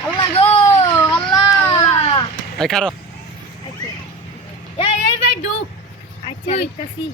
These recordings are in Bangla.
আল্লাহ গো আল্লাহ এই খারো এই এই ভাই ঢুক আচ্ছা দেখতাছি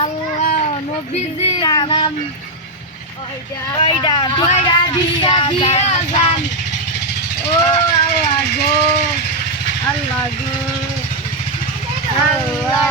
আল্লাহ নবীজির নাম কইরা কইরা দিয়া দিয়া জান ও আল্লাহ গো আল্লাহ গো আল্লাহ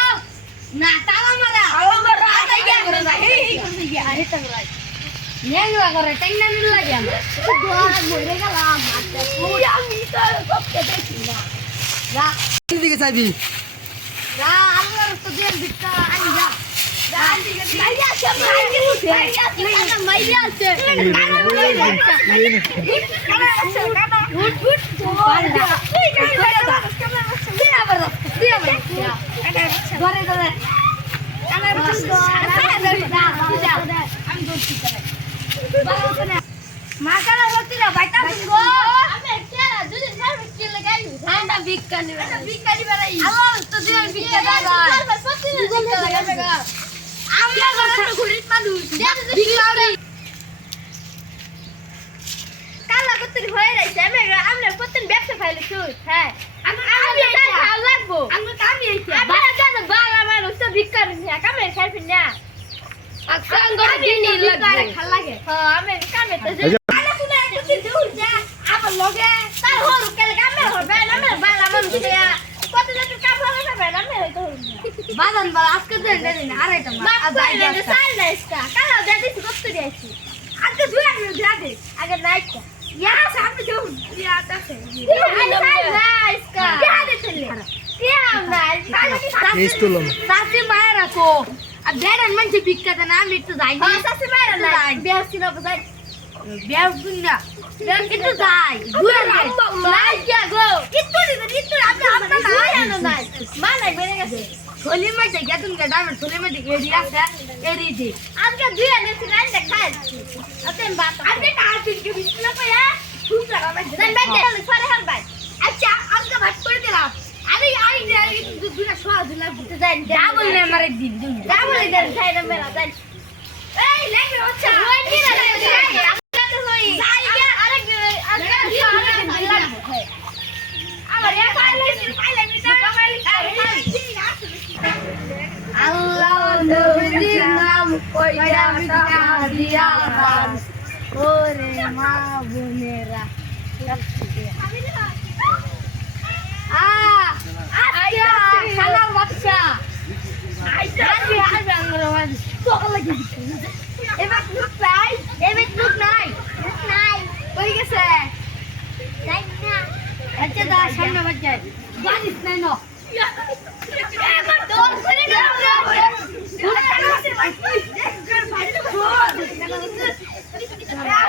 Nengra করে টেঙ্গা নিল লাগে আমরা দোয়া মরে গেলাম আমি তো সব কেটে ছিলাম যা দিকে চাইবি যা আল্লাহর তো দেন ভিক্ষা আনি যা মাইয়া আছে মাইয়া আছে মাইয়া আছে মাইয়া আছে উঠ উঠ পান্ডা ধরে ধরে না বাইটা শুনব আমি কেরা দুদিন ধরে কি লাগাই ঠান্ডা ভিক্ষা নিবে ভিক্ষা নিবে তো দিন ভিক্ষা দাদা প্রতিদিন ভিক্ষা লাগাবে গা আমরা ঘরে ঘুরিত মানুষ ভিক্ষা রে কালা কতরি হয়ে যাইছে, আমি আমরা প্রতিদিন ব্যবসা ফাইলে শুই হ্যাঁ। আমি আমি খাওয়া লাগবো আমি কামি আইছি আমি জানো বালা মানুষ তো ভিক্ষা নিছে কামে খাইবি না। আকসান করে দিন লাগবে। খাল লাগে। হ্যাঁ আমি কামে তো এই যে- আলা তুমি একদিন দূর যা আমার লগে। তার হর কেলে কামে হবে না মে বালা মানুষ দিয়া কত যেতে কাম হবে না না মে তো বাদান বালা আজকে দেন দেন আড়াইটা মাস আদাই দে সাল দেস্তা কালা দেদি কত দিয়েছি। আজকে দুই আগে যাবে আগে নাইটা ইয়া সামনে যাও ইয়া তাছে নাইসকা ইয়া দিছিলে ইয়া নাই এই তুলম সাসি মায়ের রাখো আর বেড়ান মানুষ ভিক্ষা দেন আমি একটু যাই হ্যাঁ সাসি মায়ের নাই বেশ ছিল বুঝাই বেশ দিন না বেশ একটু যাই ঘুরে যাই নাই গিয়া গো একটু দিবেন একটু আপনি আপনার নাই আনো নাই মা নাই বেড়ে গেছে থলি মাঝে গেতুন গে দামের থলি মাঝে এরি আছে এরি দি। আজকে দুই আনে সিনাই দেখাই আপনি বাত আপনি কার দিনকে বিছনা পায়া খুব লাগা বাজে না বাজে পরে হাল বাজ আচ্ছা আজকে ভাত করে দিলাম। আমি আই দুটা সোয়া দিলা বুঝতে যাই যা বললে আমার দিন দিন। যা বলে দেন সাইডে মেরা যাই এই লেগে হচ্ছে ওই দিন আমরা তো হই যাই গিয়া আরেক দিন আজকে আরেক দিন লাগবে আমার এক আইলে পাইলে মিটা আল্লাহ নবীর নাম কইরা দিয়া গান ওরে মা বোনেরা আচ্ছা মানে এবার লুক নাই এবার লুক নাই লুক নাই কই গেছে যাই না আচ্ছা দা সামনে বাচ্চা জানিস নাই না এবার দৌড় করে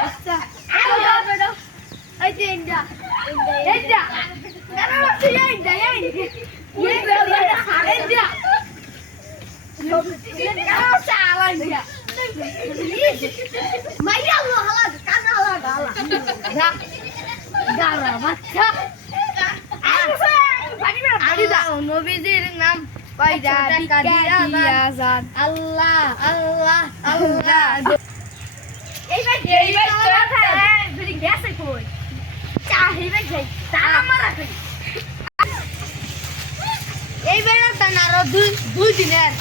আচ্ছা এই যে ইন্ডিয়া ইন্ডিয়া কেন হচ্ছে ইন্ডিয়া ইন্ডিয়া ইন্ডিয়া মাইয়া হলো হালা কানা হালা হালা গারা বাচ্চা। নবীজির নাম কয়টা? টাকা দিয়া যান আল্লাহ আল্লাহ আল্লাহ। এইবার এইবার গেছে কই? চা যাই এইবার না আরও দুই দুই দিনের।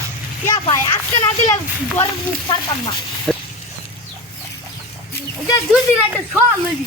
ইয়া ভাই আজকে না দিলে গরম মুখ পারতাম না। যে দুই দিন একটা ছ লবি